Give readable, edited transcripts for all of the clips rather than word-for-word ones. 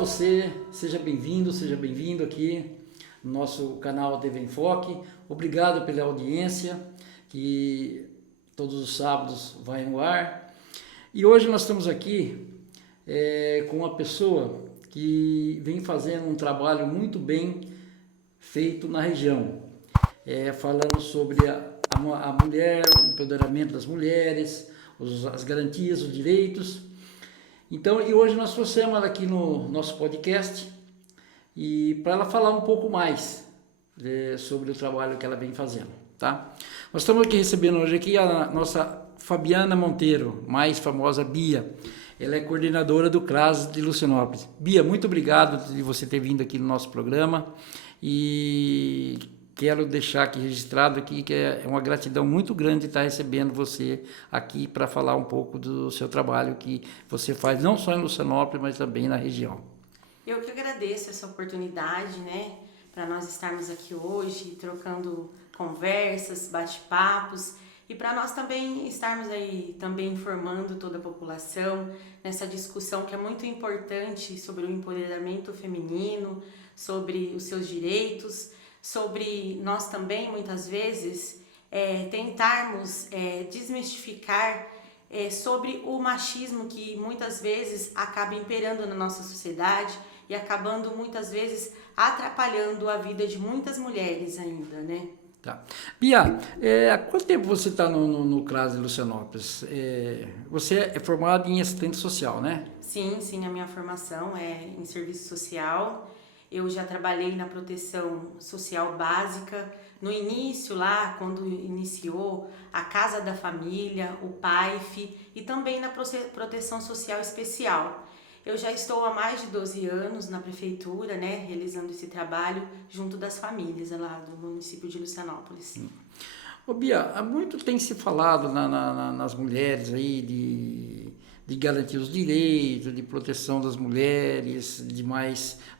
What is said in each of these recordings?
você, seja bem-vindo aqui no nosso canal TV Enfoque. Obrigado pela audiência, que todos os sábados vai no ar. E hoje nós estamos aqui com uma pessoa que vem fazendo um trabalho muito bem feito na região, falando sobre a mulher, o empoderamento das mulheres, as garantias, os direitos. Então, e hoje nós trouxemos ela aqui no nosso podcast e para ela falar um pouco mais sobre o trabalho que ela vem fazendo, tá? Nós estamos aqui recebendo hoje aqui a nossa Fabiana Monteiro, mais famosa Bia. Ela é coordenadora do CRAS de Lucianópolis. Bia, muito obrigado de você ter vindo aqui no nosso programa e quero deixar aqui registrado aqui que é uma gratidão muito grande estar recebendo você aqui para falar um pouco do seu trabalho que você faz não só em Lucianópolis, mas também na região. Eu que agradeço essa oportunidade, né, para nós estarmos aqui hoje trocando conversas, bate-papos e para nós também estarmos aí também informando toda a população nessa discussão que é muito importante sobre o empoderamento feminino, sobre os seus direitos, sobre nós também, muitas vezes, tentarmos desmistificar sobre o machismo que muitas vezes acaba imperando na nossa sociedade e acabando muitas vezes atrapalhando a vida de muitas mulheres ainda, né? Tá. Bia, há quanto tempo você está no CRAS de Lucianópolis? Você é formada em assistente social, né? Sim, a minha formação é em serviço social. Eu já trabalhei na proteção social básica, no início lá, quando iniciou a Casa da Família, o PAIF e também na proteção social especial. Eu já estou há mais de 12 anos na prefeitura, né, realizando esse trabalho junto das famílias lá do município de Lucianópolis. Ô Bia, há muito tem se falado nas mulheres aí de garantir os direitos, de proteção das mulheres,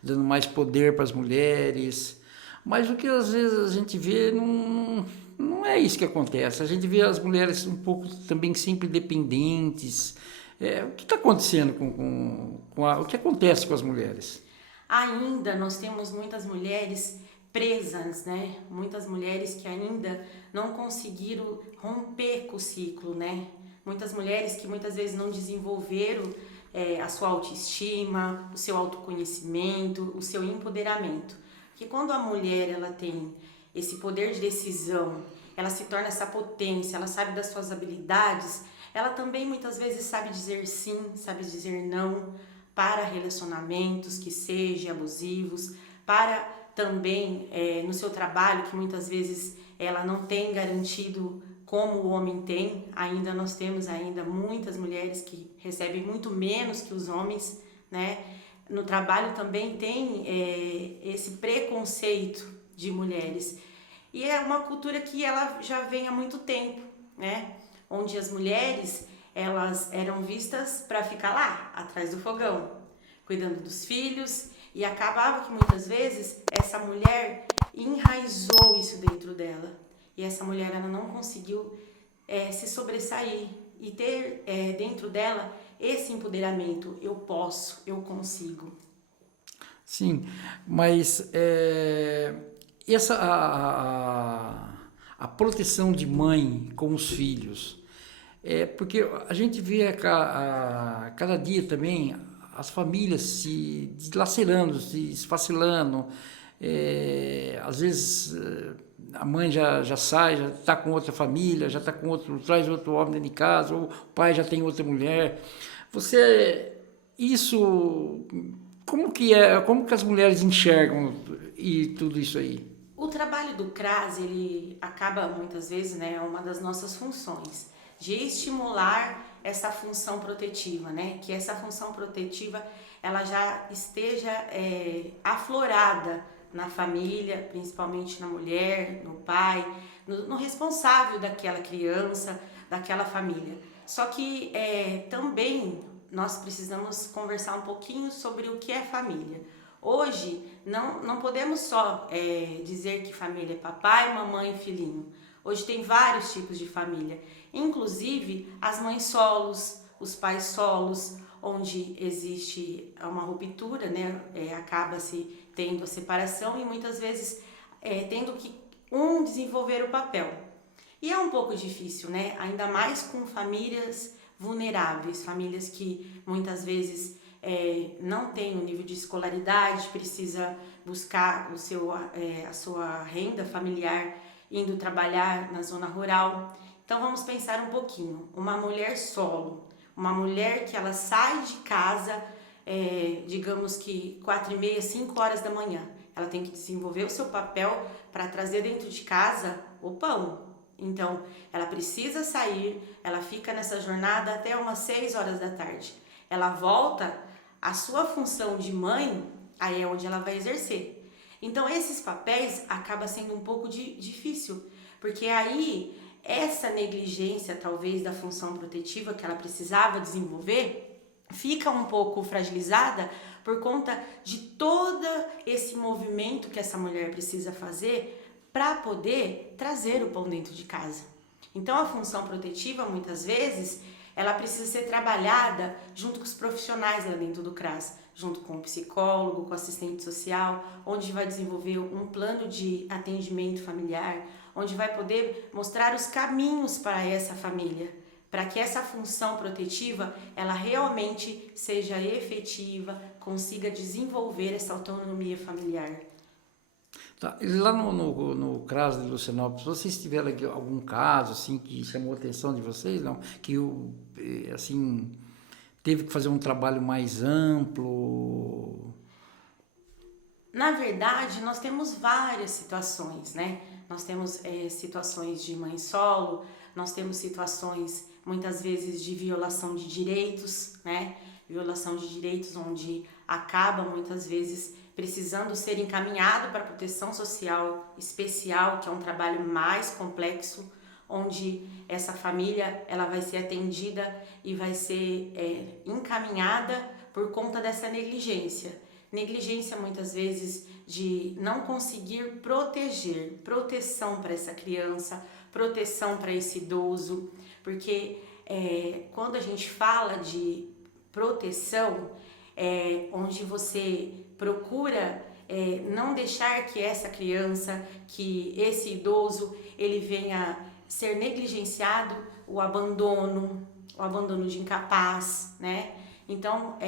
dando mais poder para as mulheres, mas o que às vezes a gente vê não é isso que acontece. A gente vê as mulheres um pouco também sempre dependentes. O que está acontecendo o que acontece com as mulheres? Ainda nós temos muitas mulheres presas, né? Muitas mulheres que ainda não conseguiram romper com o ciclo, né? Muitas mulheres que muitas vezes não desenvolveram a sua autoestima, o seu autoconhecimento, o seu empoderamento. Porque quando a mulher ela tem esse poder de decisão, ela se torna essa potência, ela sabe das suas habilidades, ela também muitas vezes sabe dizer sim, sabe dizer não para relacionamentos que sejam abusivos, para também no seu trabalho que muitas vezes ela não tem garantido como o homem tem. Ainda nós temos ainda muitas mulheres que recebem muito menos que os homens, né? No trabalho também tem esse preconceito de mulheres e é uma cultura que ela já vem há muito tempo, né? Onde as mulheres elas eram vistas para ficar lá atrás do fogão, cuidando dos filhos, e acabava que muitas vezes essa mulher enraizou isso dentro dela e essa mulher ela não conseguiu se sobressair e ter dentro dela esse empoderamento. Eu posso, eu consigo. Sim, mas a proteção de mãe com os filhos, porque a gente vê a cada dia também as famílias se dilacerando, se esfacelando, às vezes a mãe já sai, já está com outra família, já está com traz outro homem dentro de casa, ou o pai já tem outra mulher. Como que as mulheres enxergam e tudo isso aí? O trabalho do CRAS, ele acaba muitas vezes, né, uma das nossas funções, de estimular essa função protetiva, né, que essa função protetiva ela já esteja aflorada na família, principalmente na mulher, no pai, no responsável daquela criança, daquela família. Só que também nós precisamos conversar um pouquinho sobre o que é família. Hoje, não podemos só dizer que família é papai, mamãe e filhinho. Hoje tem vários tipos de família, inclusive as mães solos, os pais solos, onde existe uma ruptura, né? Acaba-se tendo a separação e muitas vezes tendo que um desenvolver o papel. E é um pouco difícil, né? Ainda mais com famílias vulneráveis, famílias que muitas vezes não têm o nível de escolaridade, precisa buscar a sua renda familiar indo trabalhar na zona rural. Então vamos pensar um pouquinho, uma mulher solo, uma mulher que ela sai de casa, digamos que 4h30, 5 horas da manhã, ela tem que desenvolver o seu papel para trazer dentro de casa o pão. Então ela precisa sair, ela fica nessa jornada até umas 6 horas da tarde. Ela volta, a sua função de mãe, aí é onde ela vai exercer. Então esses papéis acaba sendo um pouco difícil, porque aí essa negligência talvez da função protetiva que ela precisava desenvolver fica um pouco fragilizada por conta de todo esse movimento que essa mulher precisa fazer para poder trazer o pão dentro de casa. Então a função protetiva muitas vezes ela precisa ser trabalhada junto com os profissionais lá dentro do CRAS, junto com o psicólogo, com o assistente social, onde vai desenvolver um plano de atendimento familiar, onde vai poder mostrar os caminhos para essa família, para que essa função protetiva ela realmente seja efetiva, consiga desenvolver essa autonomia familiar. Tá. E lá no CRAS de Lucianópolis, vocês tiveram algum caso assim que chamou a atenção de vocês, não? Que assim teve que fazer um trabalho mais amplo? Na verdade, nós temos várias situações, né? Nós temos situações de mãe solo, nós temos situações muitas vezes de violação de direitos, né? Violação de direitos onde acaba muitas vezes precisando ser encaminhado para a proteção social especial, que é um trabalho mais complexo, onde essa família ela vai ser atendida e vai ser encaminhada por conta dessa negligência. Negligência muitas vezes de não conseguir proteção para essa criança, proteção para esse idoso, porque quando a gente fala de proteção, onde você procura não deixar que essa criança, que esse idoso, ele venha ser negligenciado, o abandono de incapaz, né? Então,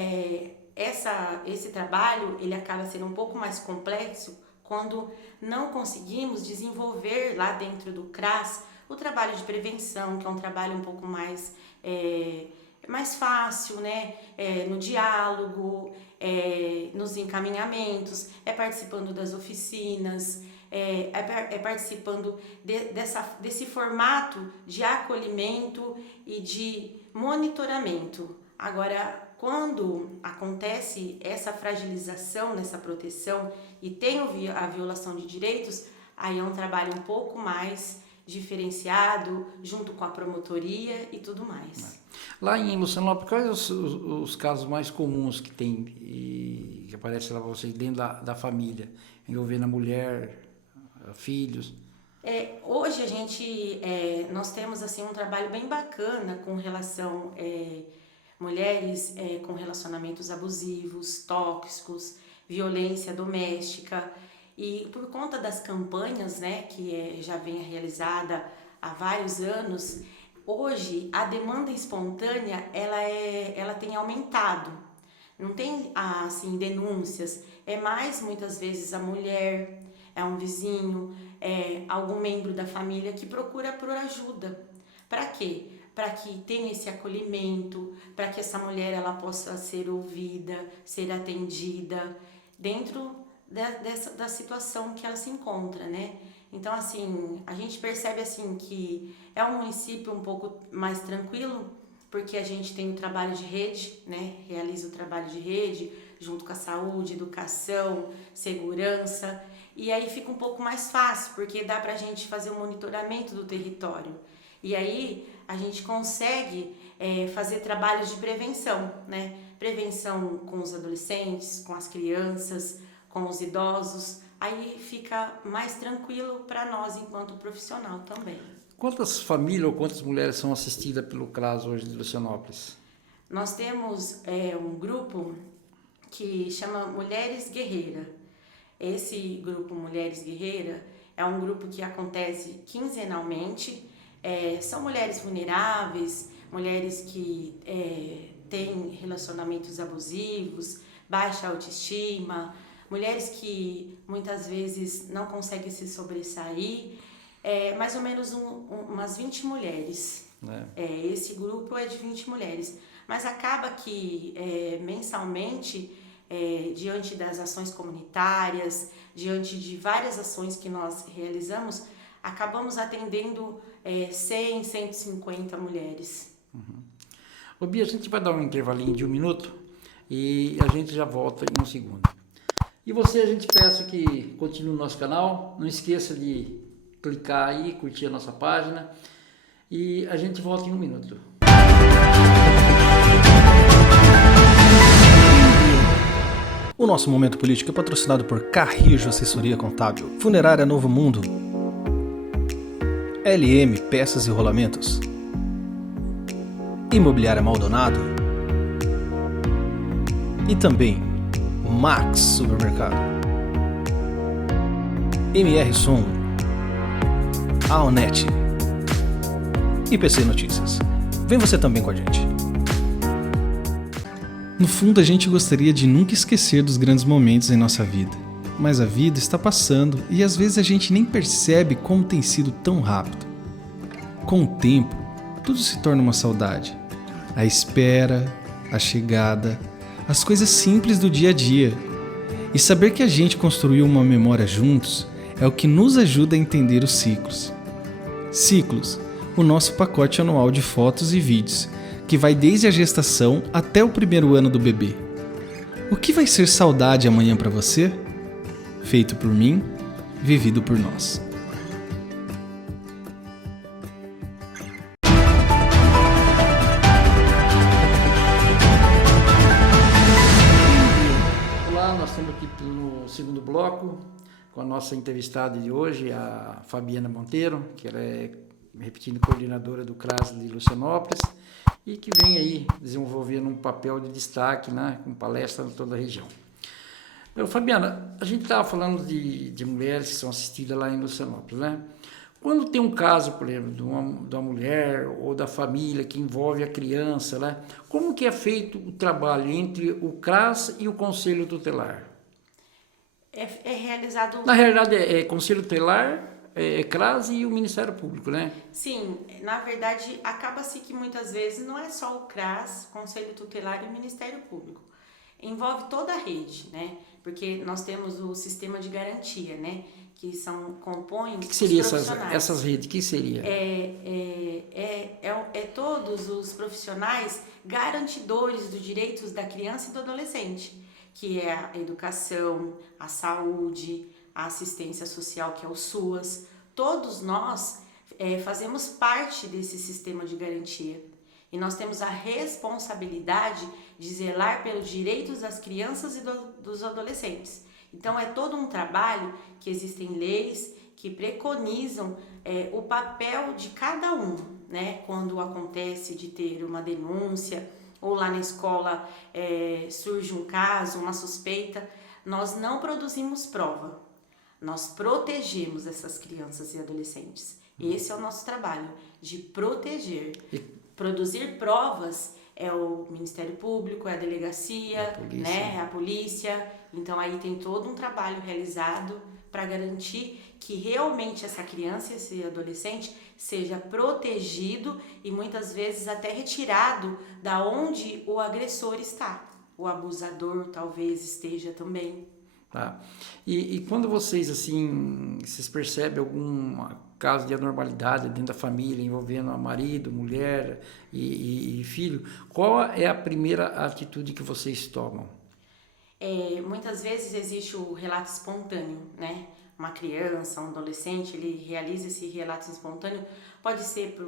esse trabalho, ele acaba sendo um pouco mais complexo quando não conseguimos desenvolver lá dentro do CRAS o trabalho de prevenção, que é um trabalho um pouco mais fácil, né? No diálogo, nos encaminhamentos, participando das oficinas, participando desse formato de acolhimento e de monitoramento. Agora, quando acontece essa fragilização nessa proteção e tem a violação de direitos, aí é um trabalho um pouco mais diferenciado, junto com a promotoria e tudo mais. Lá em Lucianópolis, quais os casos mais comuns que tem e que aparecem lá para vocês dentro da família, envolvendo a mulher, filhos? Hoje nós temos assim um trabalho bem bacana com relação mulheres com relacionamentos abusivos, tóxicos, violência doméstica. E por conta das campanhas, né, que já vem realizada há vários anos, hoje a demanda espontânea ela tem aumentado. Não tem assim denúncias, mais muitas vezes a mulher, um vizinho, algum membro da família que procura por ajuda. Para quê? Para que tenha esse acolhimento, para que essa mulher ela possa ser ouvida, ser atendida dentro da situação que ela se encontra, né? Então, assim, a gente percebe assim que é um município um pouco mais tranquilo, porque a gente tem o trabalho de rede, né? Realiza o trabalho de rede junto com a saúde, educação, segurança, e aí fica um pouco mais fácil, porque dá pra gente fazer o monitoramento do território. E aí a gente consegue fazer trabalhos de prevenção, né? Prevenção com os adolescentes, com as crianças, com os idosos, aí fica mais tranquilo para nós enquanto profissional também. Quantas famílias ou quantas mulheres são assistidas pelo CRAS hoje de Lucianópolis? Nós temos um grupo que chama Mulheres Guerreira. Esse grupo Mulheres Guerreira é um grupo que acontece quinzenalmente. São mulheres vulneráveis, mulheres que têm relacionamentos abusivos, baixa autoestima, mulheres que muitas vezes não conseguem se sobressair. Mais ou menos umas 20 mulheres. Esse grupo é de 20 mulheres. Mas acaba que mensalmente, diante das ações comunitárias, diante de várias ações que nós realizamos, acabamos atendendo 100, 150 mulheres. Ô Bia, a gente vai dar um intervalinho de 1 minuto e a gente já volta em 1 segundo. E você, a gente peça que continue o nosso canal, não esqueça de clicar aí, curtir a nossa página e a gente volta em 1 minuto. O nosso Momento Político é patrocinado por Carrijo Assessoria Contábil, Funerária Novo Mundo, LM Peças e Rolamentos, Imobiliária Maldonado e também Max Supermercado, MR Som, Aonet e PC Notícias. Vem você também com a gente. No fundo, a gente gostaria de nunca esquecer dos grandes momentos em nossa vida. Mas a vida está passando e às vezes a gente nem percebe como tem sido tão rápido. Com o tempo, tudo se torna uma saudade. A espera, a chegada, as coisas simples do dia a dia. E saber que a gente construiu uma memória juntos é o que nos ajuda a entender os ciclos. Ciclos, o nosso pacote anual de fotos e vídeos, que vai desde a gestação até o 1º ano do bebê. O que vai ser saudade amanhã para você? Feito por mim, vivido por nós. Olá, nós estamos aqui no segundo bloco com a nossa entrevistada de hoje, a Fabiana Monteiro, que ela é, repetindo, coordenadora do CRAS de Lucianópolis, e que vem aí desenvolvendo um papel de destaque, né, com palestra em toda a região. Fabiana, a gente estava falando de mulheres que são assistidas lá em Lucianópolis, né? Quando tem um caso, por exemplo, de uma mulher ou da família que envolve a criança, né? Como que é feito o trabalho entre o CRAS e o Conselho Tutelar? É realizado... Na realidade, é Conselho Tutelar, CRAS e o Ministério Público, né? Sim, na verdade, acaba-se que muitas vezes não é só o CRAS, Conselho Tutelar e o Ministério Público. Envolve toda a rede, né? Porque nós temos o sistema de garantia, né? Que compõem O que seria essas redes? O que seria? Todos os profissionais garantidores dos direitos da criança e do adolescente, que é a educação, a saúde, a assistência social, que é o SUAS. Todos nós fazemos parte desse sistema de garantia. E nós temos a responsabilidade de zelar pelos direitos das crianças e dos adolescentes. Então, é todo um trabalho que existem leis que preconizam o papel de cada um, né? Quando acontece de ter uma denúncia ou lá na escola surge um caso, uma suspeita, nós não produzimos prova, nós protegemos essas crianças e adolescentes. Esse é o nosso trabalho, de proteger. Produzir provas é o Ministério Público, é a delegacia, né? A polícia. Então aí tem todo um trabalho realizado para garantir que realmente essa criança e esse adolescente seja protegido e muitas vezes até retirado da onde o agressor está. O abusador talvez esteja também. Tá. E quando vocês percebem algum caso de anormalidade dentro da família, envolvendo marido, mulher e filho, qual é a primeira atitude que vocês tomam? Muitas vezes existe o relato espontâneo, né? Uma criança, um adolescente, ele realiza esse relato espontâneo, pode ser por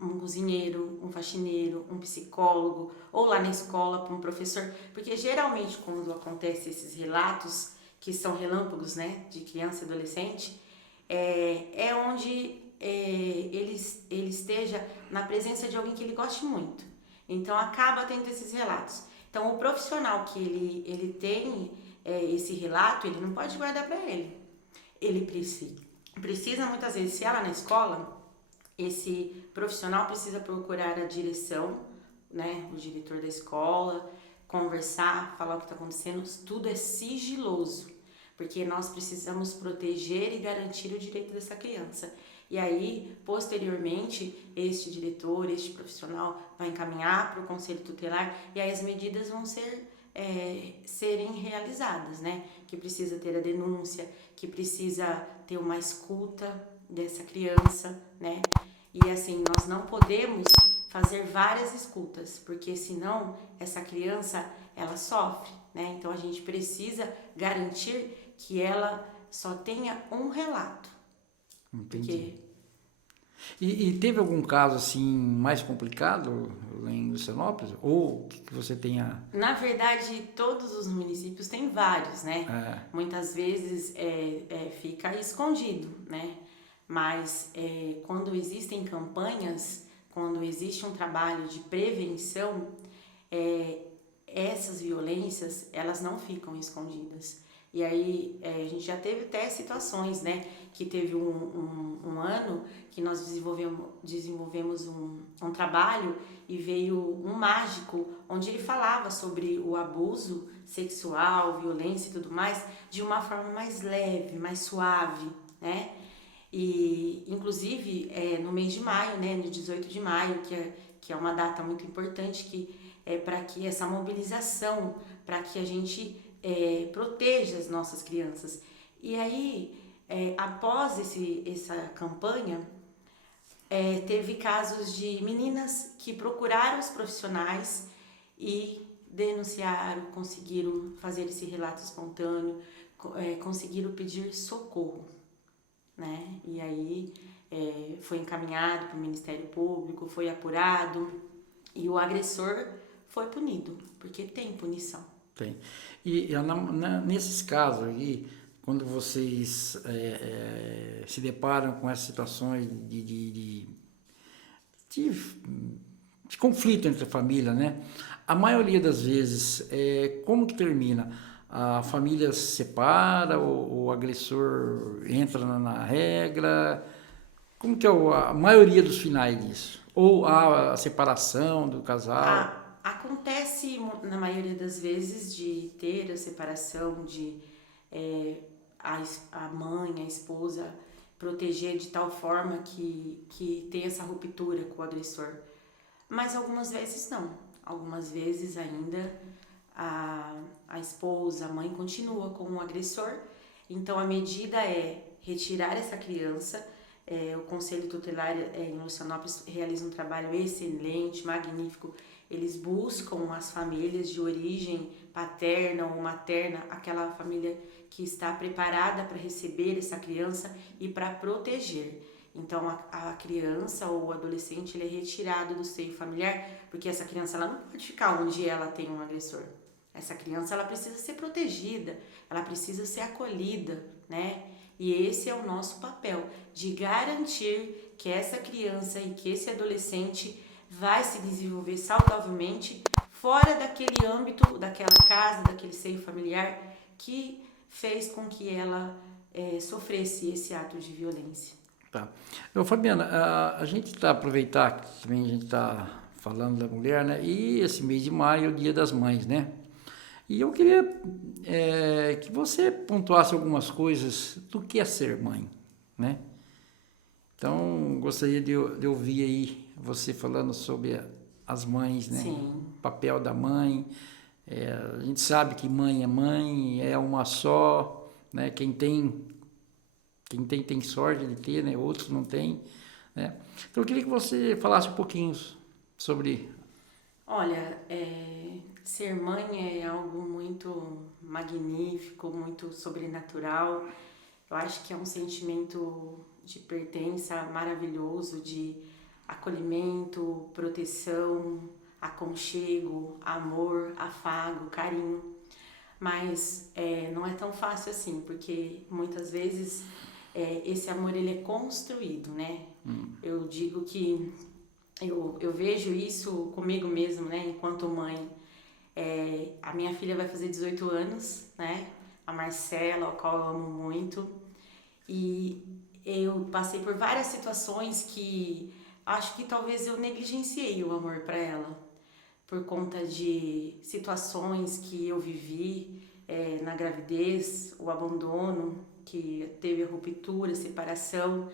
um cozinheiro, um faxineiro, um psicólogo, ou lá na escola para um professor, porque geralmente quando acontecem esses relatos, que são relâmpagos, né, de criança e adolescente, é onde ele esteja na presença de alguém que ele goste muito. Então acaba tendo esses relatos. Então o profissional que ele tem esse relato, ele não pode guardar para ele. Ele precisa muitas vezes, se ela na escola, esse profissional precisa procurar a direção, né, o diretor da escola, conversar, falar o que está acontecendo. Tudo é sigiloso, porque nós precisamos proteger e garantir o direito dessa criança. E aí, posteriormente, este diretor, este profissional vai encaminhar para o conselho tutelar e aí as medidas vão serem realizadas, né? Que precisa ter a denúncia, que precisa ter uma escuta dessa criança, né? E assim, nós não podemos fazer várias escutas, porque senão essa criança, ela sofre, né? Então a gente precisa garantir que ela só tenha um relato. Entendi. E teve algum caso assim mais complicado em Lucianópolis? Ou que você tenha... Na verdade, todos os municípios têm vários, né? Muitas vezes fica escondido, né? Mas quando existem campanhas, quando existe um trabalho de prevenção, essas violências, elas não ficam escondidas. E aí a gente já teve até situações, né? Que teve um ano que nós desenvolvemos um trabalho e veio um mágico onde ele falava sobre o abuso sexual, violência e tudo mais de uma forma mais leve, mais suave, né? E inclusive no mês de maio, né, no 18 de maio, que é uma data muito importante, que é para que essa mobilização, para que a gente proteja as nossas crianças. E aí, após essa campanha, teve casos de meninas que procuraram os profissionais e denunciaram, conseguiram fazer esse relato espontâneo, conseguiram pedir socorro, né? E aí foi encaminhado para o Ministério Público, foi apurado e o agressor foi punido, porque tem punição. Tem. E nesses casos aí, quando vocês se deparam com essas situações de conflito entre a família, né? A maioria das vezes, como que termina? A família se separa, o agressor entra na regra? Como que é a maioria dos finais disso? Ou a separação do casal? Acontece na maioria das vezes de ter a separação, de a mãe, a esposa proteger de tal forma que tem essa ruptura com o agressor. Mas algumas vezes não. Algumas vezes ainda a esposa, a mãe continua com o agressor. Então a medida é retirar essa criança. O Conselho Tutelar em Lucianópolis realiza um trabalho excelente, magnífico. Eles buscam as famílias de origem paterna ou materna, aquela família que está preparada para receber essa criança e para proteger. Então a criança ou o adolescente ele é retirado do seio familiar, porque essa criança ela não pode ficar onde ela tem um agressor. Essa criança ela precisa ser protegida, ela precisa ser acolhida, né? E esse é o nosso papel, de garantir que essa criança e que esse adolescente vai se desenvolver saudavelmente fora daquele âmbito, daquela casa, daquele seio familiar que fez com que ela sofresse esse ato de violência. Tá. Fabiana, a gente está aproveitar que também a gente está falando da mulher, né? E esse mês de maio é o Dia das Mães, né? E eu queria que você pontuasse algumas coisas do que é ser mãe, né? Então, gostaria de ouvir aí você falando sobre as mães, né? Sim. O papel da mãe. A gente sabe que mãe, é uma só, né? Quem tem sorte de ter, né? Outros não têm, né? Então, eu queria que você falasse um pouquinho sobre... Olha, ser mãe é algo muito magnífico, muito sobrenatural. Eu acho que é um sentimento de pertença maravilhoso, de acolhimento, proteção, aconchego, amor, afago, carinho. Mas não é tão fácil assim, porque muitas vezes esse amor ele é construído, né? Eu digo que eu vejo isso comigo mesmo, né, enquanto mãe. A minha filha vai fazer 18 anos, né, a Marcela, ao qual eu amo muito, e eu passei por várias situações que acho que talvez eu negligenciei o amor para ela, por conta de situações que eu vivi na gravidez, o abandono, que teve a ruptura, a separação,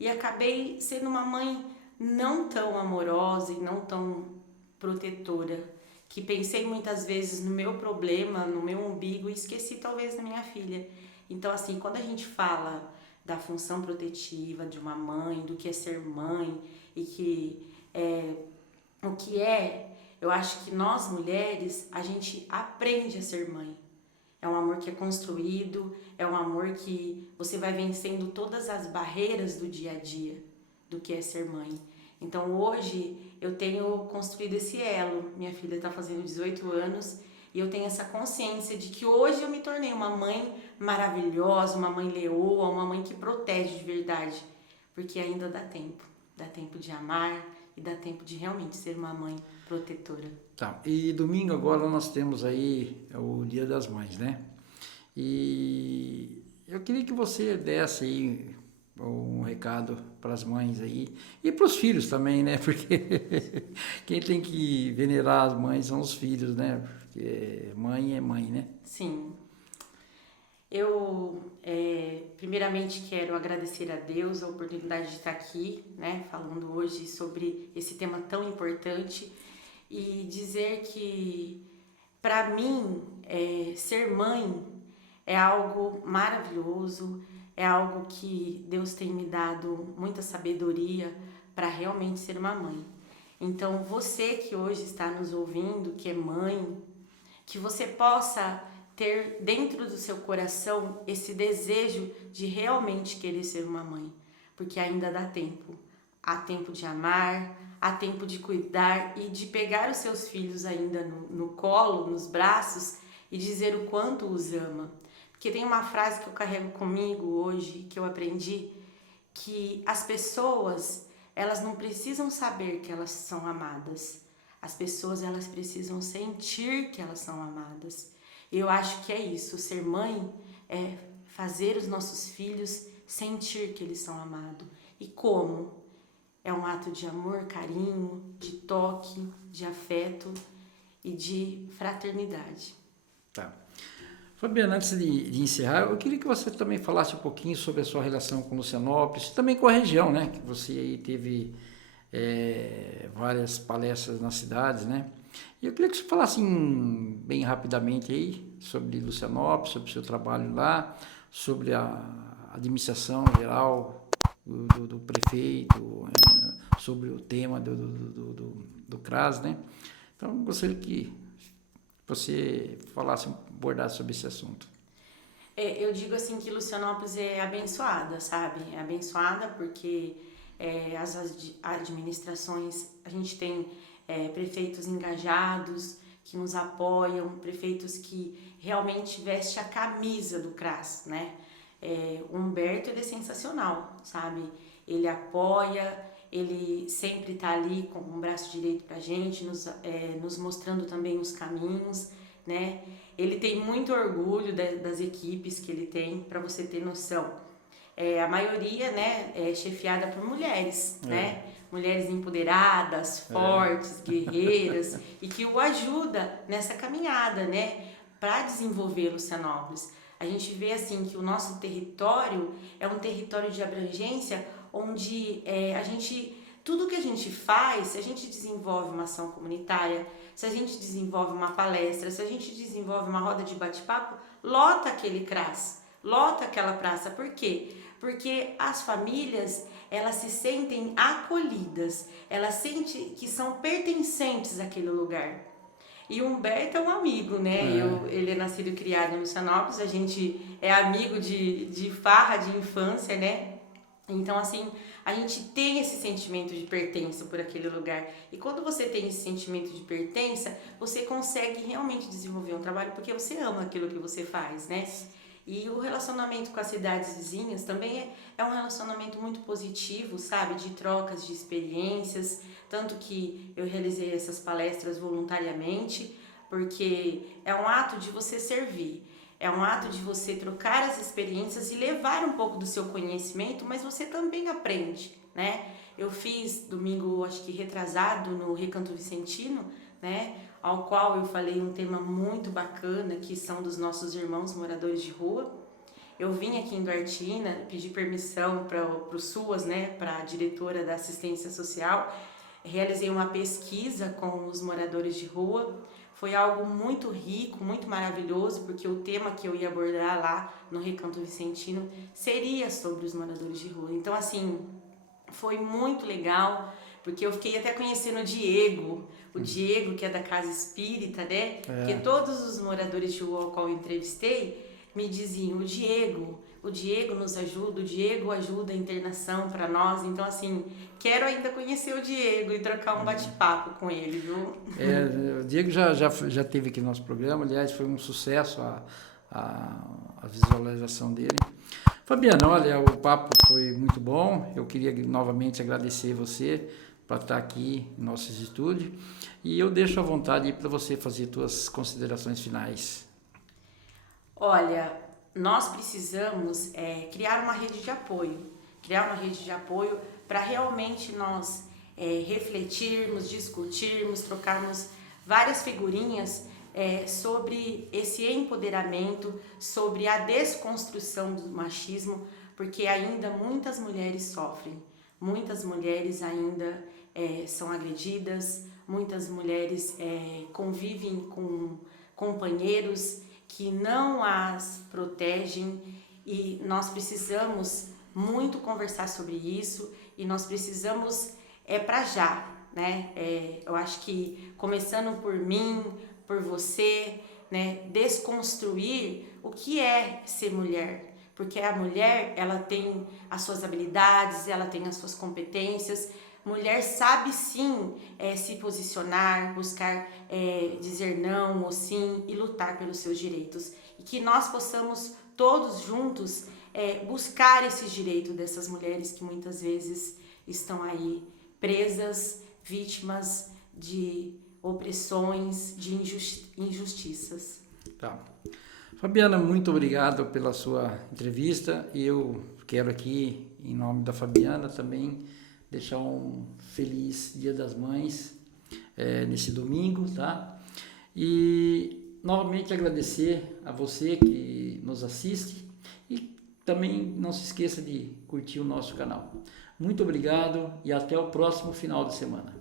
e acabei sendo uma mãe não tão amorosa e não tão protetora, que pensei muitas vezes no meu problema, no meu umbigo e esqueci talvez da minha filha. Então, assim, quando a gente fala da função protetiva de uma mãe, do que é ser mãe e que o que eu acho que nós mulheres, a gente aprende a ser mãe. É um amor que é construído, é um amor que você vai vencendo todas as barreiras do dia a dia, do que é ser mãe. Então hoje eu tenho construído esse elo. Minha filha está fazendo 18 anos e eu tenho essa consciência de que hoje eu me tornei uma mãe maravilhosa, uma mãe leoa, uma mãe que protege de verdade. Porque ainda dá tempo de amar e dá tempo de realmente ser uma mãe protetora. Tá, e domingo agora nós temos aí o Dia das Mães, né? E eu queria que você desse aí um recado para as mães aí e para os filhos também, né? Porque quem tem que venerar as mães são os filhos, né? Porque mãe é mãe, né? Sim. Eu, primeiramente, quero agradecer a Deus a oportunidade de estar aqui, né? Falando hoje sobre esse tema tão importante e dizer que, para mim, ser mãe é algo maravilhoso, é algo que Deus tem me dado muita sabedoria para realmente ser uma mãe. Então, você que hoje está nos ouvindo, que é mãe, que você possa ter dentro do seu coração esse desejo de realmente querer ser uma mãe, porque ainda dá tempo. Há tempo de amar, há tempo de cuidar e de pegar os seus filhos ainda no colo, nos braços e dizer o quanto os ama. Porque tem uma frase que eu carrego comigo hoje, que eu aprendi, que as pessoas, elas não precisam saber que elas são amadas. As pessoas, elas precisam sentir que elas são amadas. Eu acho que é isso, ser mãe é fazer os nossos filhos sentir que eles são amados. E como? É um ato de amor, carinho, de toque, de afeto e de fraternidade. Tá. Fabiana, antes de encerrar, eu queria que você também falasse um pouquinho sobre a sua relação com Lucianópolis, também com a região, né? Que você aí teve várias palestras nas cidades, né? E eu queria que você falasse bem rapidamente aí sobre Lucianópolis, sobre o seu trabalho lá, sobre a administração geral do prefeito, sobre o tema do CRAS, né? Então, gostaria que você falasse, abordasse sobre esse assunto. Eu digo assim que Lucianópolis é abençoada, sabe? É abençoada porque as administrações, a gente tem prefeitos engajados, que nos apoiam, prefeitos que realmente vestem a camisa do CRAS, né? O Humberto, ele é sensacional, sabe? Ele apoia, ele sempre está ali com um braço direito pra gente, nos mostrando também os caminhos, né? Ele tem muito orgulho das equipes que ele tem, para você ter noção. A maioria, né, é chefiada por mulheres, né? Mulheres empoderadas, fortes, guerreiras, e que o ajuda nessa caminhada, né, para desenvolver Lucianópolis. A gente vê assim que o nosso território é um território de abrangência onde tudo que a gente faz, se a gente desenvolve uma ação comunitária, se a gente desenvolve uma palestra, se a gente desenvolve uma roda de bate-papo, lota aquele CRAS, lota aquela praça. Por quê? Porque as famílias, elas se sentem acolhidas, elas sentem que são pertencentes àquele lugar. E o Humberto é um amigo, né? Ele é nascido e criado em Lucianópolis, a gente é amigo de farra, de infância, né? Então, assim, a gente tem esse sentimento de pertença por aquele lugar. E quando você tem esse sentimento de pertença, você consegue realmente desenvolver um trabalho porque você ama aquilo que você faz, né? E o relacionamento com as cidades vizinhas também é um relacionamento muito positivo, sabe? De trocas de experiências, Tanto que eu realizei essas palestras voluntariamente, porque é um ato de você servir, é um ato de você trocar as experiências e levar um pouco do seu conhecimento, mas você também aprende, né? Eu fiz domingo, acho que retrasado, no Recanto Vicentino, né? Ao qual eu falei um tema muito bacana, que são dos nossos irmãos moradores de rua. Eu vim aqui em Duartina, pedi permissão para o SUAS, né? Para a diretora da assistência social, realizei uma pesquisa com os moradores de rua. Foi algo muito rico, muito maravilhoso, porque o tema que eu ia abordar lá no Recanto Vicentino seria sobre os moradores de rua. Então, assim, foi muito legal, porque eu fiquei até conhecendo o Diego, que é da Casa Espírita, né? Porque todos os moradores de rua ao qual eu entrevistei me diziam, o Diego nos ajuda, o Diego ajuda a internação para nós. Então, assim, quero ainda conhecer o Diego e trocar um bate-papo com ele, viu? O Diego já teve aqui no nosso programa, aliás, foi um sucesso a visualização dele. Fabiana, olha, o papo foi muito bom, eu queria novamente agradecer você por estar aqui no nosso estúdio e eu deixo à vontade para você fazer suas considerações finais. Olha, nós precisamos criar uma rede de apoio para realmente nós refletirmos, discutirmos, trocarmos várias figurinhas sobre esse empoderamento, sobre a desconstrução do machismo, porque ainda muitas mulheres sofrem, muitas mulheres ainda são agredidas, muitas mulheres convivem com companheiros que não as protegem e nós precisamos muito conversar sobre isso e nós precisamos para já, né? Eu acho que começando por mim, por você, né? Desconstruir o que é ser mulher, porque a mulher ela tem as suas habilidades, ela tem as suas competências. Mulher sabe sim se posicionar, buscar dizer não ou sim e lutar pelos seus direitos. E que nós possamos todos juntos buscar esses direitos dessas mulheres que muitas vezes estão aí presas, vítimas de opressões, de injustiças. Tá. Fabiana, muito obrigado pela sua entrevista. Eu quero aqui, em nome da Fabiana, também deixar um feliz Dia das Mães nesse domingo, tá? E novamente agradecer a você que nos assiste e também não se esqueça de curtir o nosso canal. Muito obrigado e até o próximo final de semana.